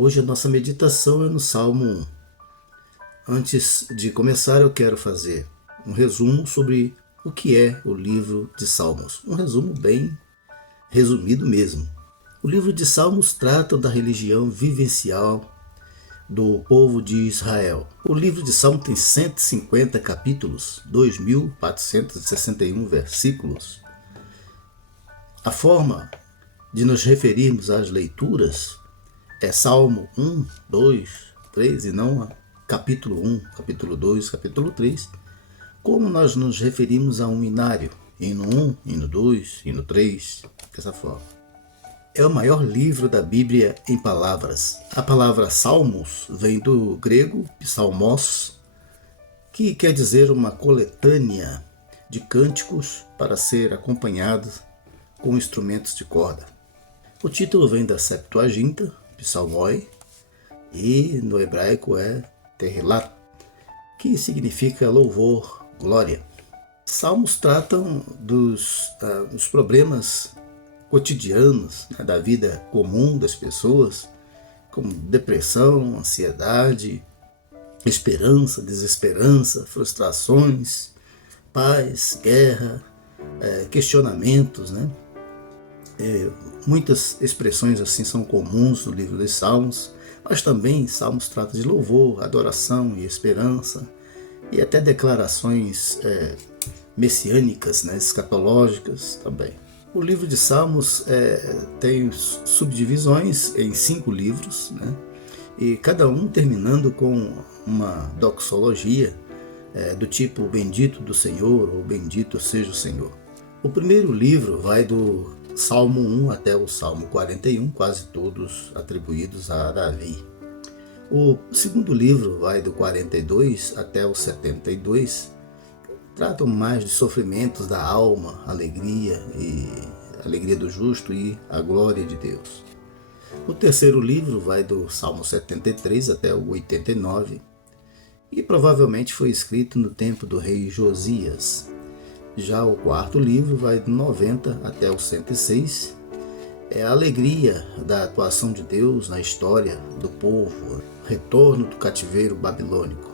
Hoje a nossa meditação é no Salmo 1. Antes de começar, eu quero fazer um resumo sobre o que é o livro de Salmos. Um resumo bem resumido mesmo. O livro de Salmos trata da religião vivencial do povo de Israel. O livro de Salmos tem 150 capítulos, 2.461 versículos. A forma de nos referirmos às leituras é Salmo 1, 2, 3 e não capítulo 1, capítulo 2, capítulo 3, como nós nos referimos a um inário, hino 1, hino 2, hino 3, dessa forma. É o maior livro da Bíblia em palavras. A palavra salmos vem do grego psalmos, que quer dizer uma coletânea de cânticos para ser acompanhados com instrumentos de corda. O título vem da Septuaginta, psalmoi, e no hebraico é Tehillah, que significa louvor, glória. Salmos tratam dos problemas cotidianos, da vida comum das pessoas, como depressão, ansiedade, esperança, desesperança, frustrações, paz, guerra, questionamentos, muitas expressões assim são comuns no livro dos Salmos, mas também Salmos trata de louvor, adoração e esperança, e até declarações messiânicas, escatológicas também. O livro de Salmos tem subdivisões em 5 livros, e cada um terminando com uma doxologia do tipo Bendito do Senhor ou Bendito seja o Senhor. O primeiro livro vai do Salmo 1 até o Salmo 41, quase todos atribuídos a Davi. O segundo livro vai do 42 até o 72, tratam mais de sofrimentos da alma, alegria do justo e a glória de Deus. O terceiro livro vai do Salmo 73 até o 89 e provavelmente foi escrito no tempo do rei Josias. Já o quarto livro vai do 90 até o 106, é a alegria da atuação de Deus na história do povo, retorno do cativeiro babilônico.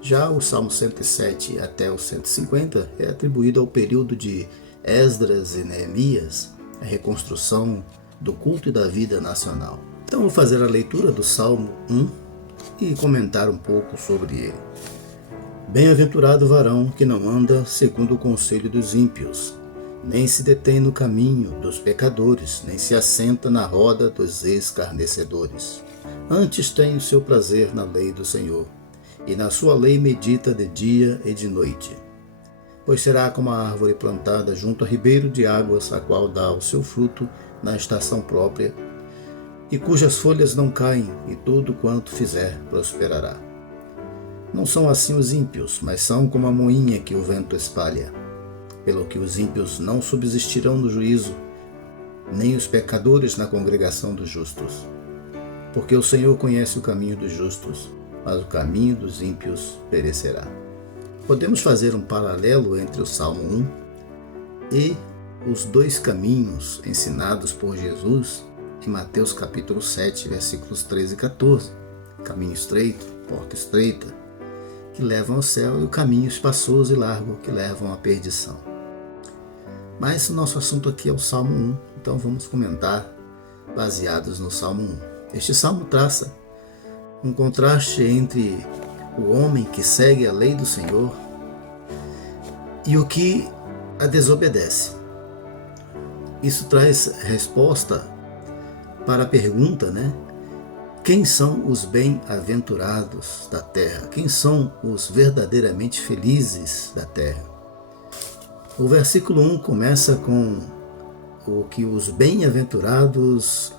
Já o Salmo 107 até o 150 é atribuído ao período de Esdras e Neemias, a reconstrução do culto e da vida nacional. Então vou fazer a leitura do Salmo 1 e comentar um pouco sobre ele. Bem-aventurado o varão que não anda segundo o conselho dos ímpios, nem se detém no caminho dos pecadores, nem se assenta na roda dos escarnecedores. Antes tem o seu prazer na lei do Senhor, e na sua lei medita de dia e de noite. Pois será como a árvore plantada junto a ribeiro de águas, a qual dá o seu fruto na estação própria, e cujas folhas não caem, e tudo quanto fizer prosperará. Não são assim os ímpios, mas são como a moinha que o vento espalha. Pelo que os ímpios não subsistirão no juízo, nem os pecadores na congregação dos justos. Porque o Senhor conhece o caminho dos justos, mas o caminho dos ímpios perecerá. Podemos fazer um paralelo entre o Salmo 1 e os 2 caminhos ensinados por Jesus em Mateus capítulo 7, versículos 13 e 14. Caminho estreito, porta estreita, que levam ao céu, e o caminho espaçoso e largo, que levam à perdição. Mas o nosso assunto aqui é o Salmo 1, então vamos comentar baseados no Salmo 1. Este salmo traça um contraste entre o homem que segue a lei do Senhor e o que a desobedece. Isso traz resposta para a pergunta, quem são os bem-aventurados da terra? Quem são os verdadeiramente felizes da terra? O versículo 1 começa com o que os bem-aventurados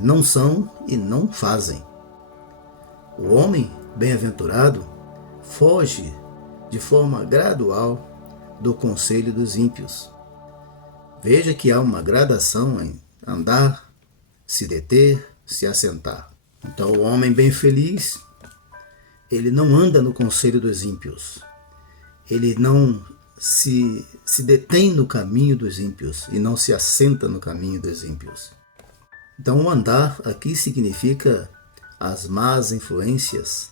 não são e não fazem. O homem bem-aventurado foge de forma gradual do conselho dos ímpios. Veja que há uma gradação em andar, se deter, se assentar. Então o homem bem feliz, ele não anda no conselho dos ímpios. Ele não se detém no caminho dos ímpios e não se assenta no caminho dos ímpios. Então o andar aqui significa as más influências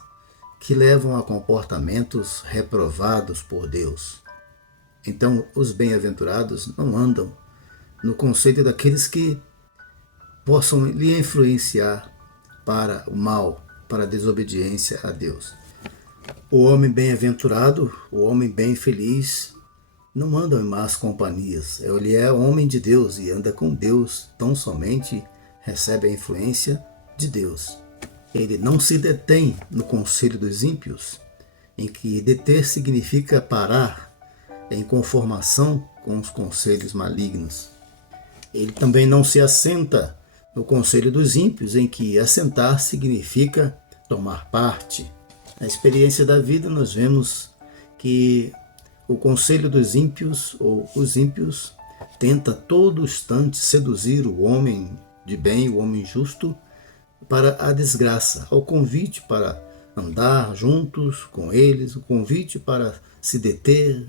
que levam a comportamentos reprovados por Deus. Então, os bem-aventurados não andam no conceito daqueles que possam lhe influenciar para o mal, para a desobediência a Deus. O homem bem-aventurado, o homem bem feliz, não anda em más companhias. Ele é homem de Deus e anda com Deus, tão somente recebe a influência de Deus. Ele não se detém no conselho dos ímpios, em que deter significa parar em conformação com os conselhos malignos. Ele também não se assenta no conselho dos ímpios, em que assentar significa tomar parte. Na experiência da vida nós vemos que o conselho dos ímpios, ou os ímpios, tenta todo instante seduzir o homem de bem, o homem justo, para a desgraça, ao convite para andar juntos com eles, o convite para se deter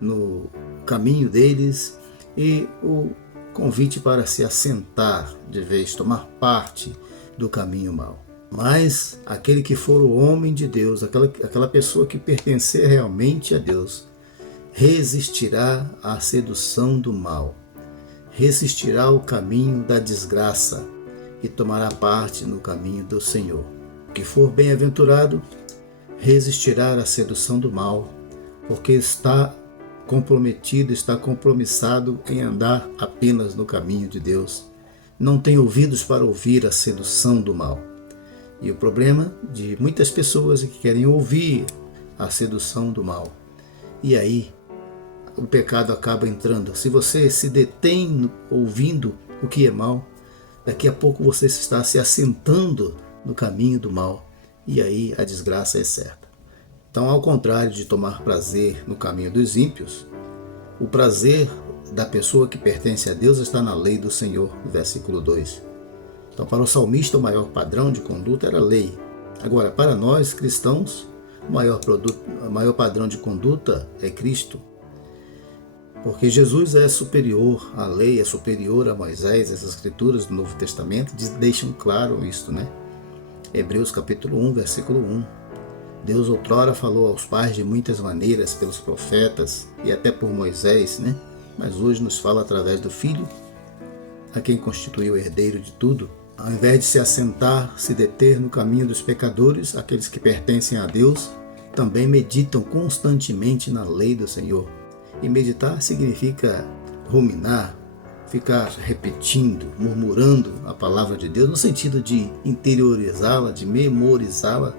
no caminho deles e o convite para se assentar de vez, tomar parte do caminho mau. Mas aquele que for o homem de Deus, aquela pessoa que pertencer realmente a Deus, resistirá à sedução do mal, resistirá ao caminho da desgraça e tomará parte no caminho do Senhor. O que for bem-aventurado resistirá à sedução do mal, porque está comprometido, está compromissado em andar apenas no caminho de Deus. Não tem ouvidos para ouvir a sedução do mal. E o problema de muitas pessoas é que querem ouvir a sedução do mal. E aí o pecado acaba entrando. Se você se detém ouvindo o que é mal, daqui a pouco você está se assentando no caminho do mal. E aí a desgraça é certa. Então, ao contrário de tomar prazer no caminho dos ímpios, o prazer da pessoa que pertence a Deus está na lei do Senhor, versículo 2. Então, para o salmista, o maior padrão de conduta era a lei. Agora, para nós cristãos, o maior padrão de conduta é Cristo. Porque Jesus é superior à lei, é superior a Moisés. As escrituras do Novo Testamento deixam claro isso, né? Hebreus capítulo 1, versículo 1. Deus outrora falou aos pais de muitas maneiras pelos profetas e até por Moisés, né? Mas hoje nos fala através do Filho, a quem constituiu o herdeiro de tudo. Ao invés de se assentar, se deter no caminho dos pecadores, aqueles que pertencem a Deus também meditam constantemente na lei do Senhor. E meditar significa ruminar, ficar repetindo, murmurando a palavra de Deus, no sentido de interiorizá-la, de memorizá-la,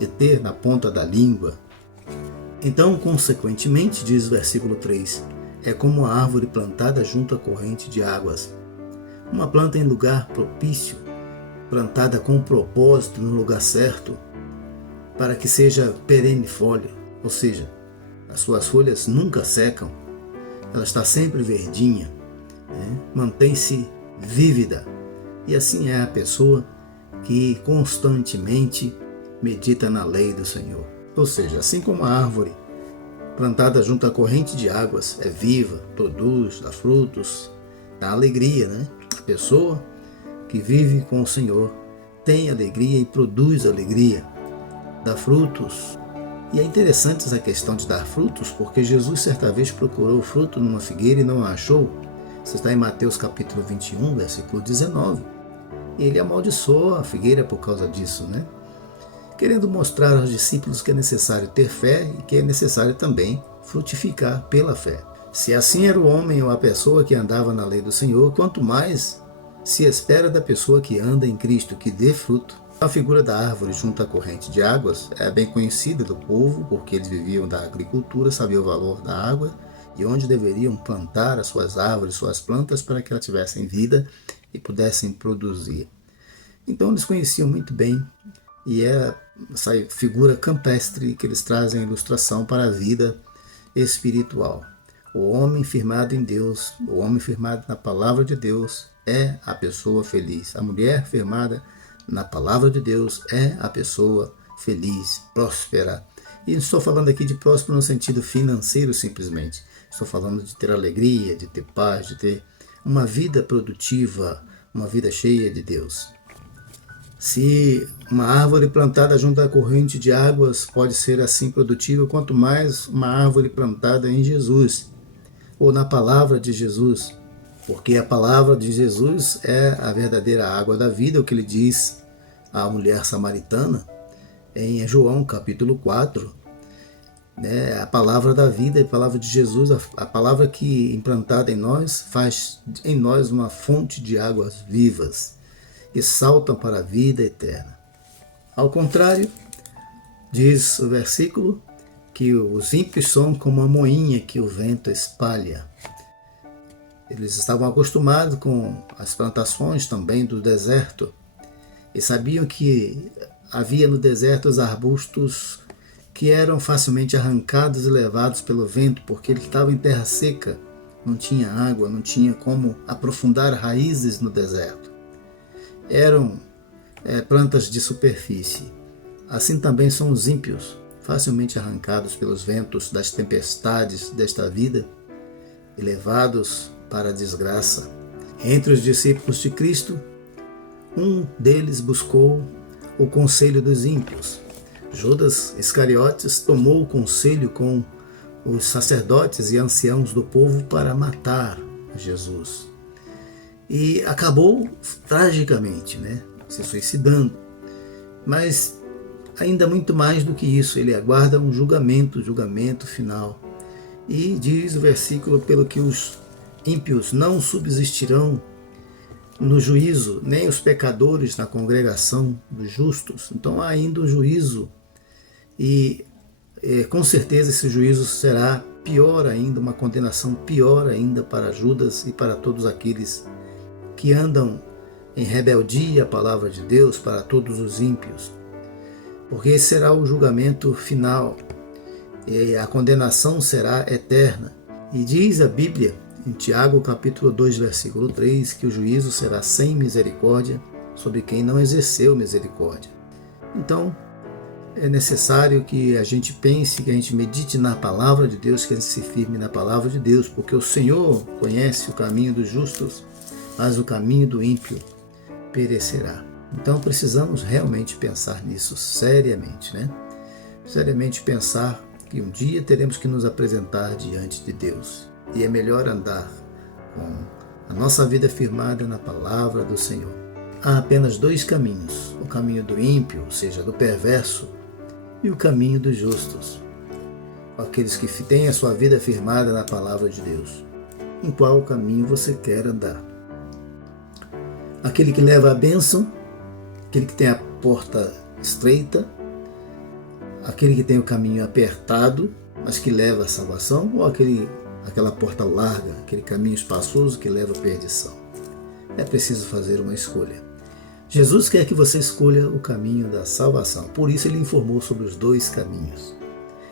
de ter na ponta da língua. Então, consequentemente, diz o versículo 3, é como uma árvore plantada junto à corrente de águas. Uma planta em lugar propício, plantada com propósito no lugar certo, para que seja perenifolha, ou seja, as suas folhas nunca secam, ela está sempre verdinha, né? Mantém-se vívida. E assim é a pessoa que constantemente medita na lei do Senhor. Ou seja, assim como a árvore plantada junto à corrente de águas é viva, produz, dá frutos, dá alegria, né? A pessoa que vive com o Senhor tem alegria e produz alegria, dá frutos. E é interessante essa questão de dar frutos, porque Jesus certa vez procurou fruto numa figueira e não a achou. Isso está em Mateus capítulo 21, versículo 19. E ele amaldiçoou a figueira por causa disso, né? Querendo mostrar aos discípulos que é necessário ter fé e que é necessário também frutificar pela fé. Se assim era o homem ou a pessoa que andava na lei do Senhor, quanto mais se espera da pessoa que anda em Cristo, que dê fruto. A figura da árvore junto à corrente de águas é bem conhecida do povo, porque eles viviam da agricultura, sabiam o valor da água e onde deveriam plantar as suas árvores, suas plantas, para que elas tivessem vida e pudessem produzir. Então eles conheciam muito bem, e é essa figura campestre que eles trazem a ilustração para a vida espiritual. O homem firmado em Deus, o homem firmado na palavra de Deus é a pessoa feliz. A mulher firmada na palavra de Deus é a pessoa feliz, próspera. E não estou falando aqui de próspero no sentido financeiro simplesmente. Estou falando de ter alegria, de ter paz, de ter uma vida produtiva, uma vida cheia de Deus. Se uma árvore plantada junto à corrente de águas pode ser assim produtiva, quanto mais uma árvore plantada em Jesus, ou na palavra de Jesus. Porque a palavra de Jesus é a verdadeira água da vida, o que ele diz à mulher samaritana em João capítulo 4. Né? A palavra da vida, a palavra de Jesus, a palavra que implantada em nós faz em nós uma fonte de águas vivas que saltam para a vida eterna. Ao contrário, diz o versículo que os ímpios são como a moinha que o vento espalha. Eles estavam acostumados com as plantações também do deserto e sabiam que havia no deserto os arbustos que eram facilmente arrancados e levados pelo vento, porque ele estava em terra seca, não tinha água, não tinha como aprofundar raízes no deserto. Eram plantas de superfície. Assim também são os ímpios, facilmente arrancados pelos ventos das tempestades desta vida e levados para a desgraça. Entre os discípulos de Cristo, um deles buscou o conselho dos ímpios. Judas Iscariotes tomou o conselho com os sacerdotes e anciãos do povo para matar Jesus. E acabou tragicamente, se suicidando. Mas ainda muito mais do que isso, ele aguarda um julgamento final. E diz o versículo, pelo que os ímpios não subsistirão no juízo, nem os pecadores na congregação dos justos. Então há ainda um juízo e com certeza esse juízo será pior ainda, uma condenação pior ainda para Judas e para todos aqueles que andam em rebeldia à palavra de Deus, para todos os ímpios. Porque esse será o julgamento final e a condenação será eterna. E diz a Bíblia, em Tiago capítulo 2, versículo 3, que o juízo será sem misericórdia sobre quem não exerceu misericórdia. Então, é necessário que a gente pense, que a gente medite na palavra de Deus, que a gente se firme na palavra de Deus, porque o Senhor conhece o caminho dos justos, mas o caminho do ímpio perecerá. Então precisamos realmente pensar nisso seriamente, Seriamente pensar que um dia teremos que nos apresentar diante de Deus. E é melhor andar com a nossa vida firmada na palavra do Senhor. Há apenas dois caminhos, o caminho do ímpio, ou seja, do perverso, e o caminho dos justos, aqueles que têm a sua vida firmada na palavra de Deus. Em qual caminho você quer andar? Aquele que leva a bênção, aquele que tem a porta estreita, aquele que tem o caminho apertado, mas que leva à salvação, ou aquela porta larga, aquele caminho espaçoso que leva à perdição? É preciso fazer uma escolha. Jesus quer que você escolha o caminho da salvação, por isso ele informou sobre os dois caminhos.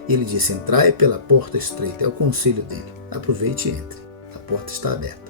Ele disse: entrai pela porta estreita, é o conselho dele. Aproveite e entre, a porta está aberta.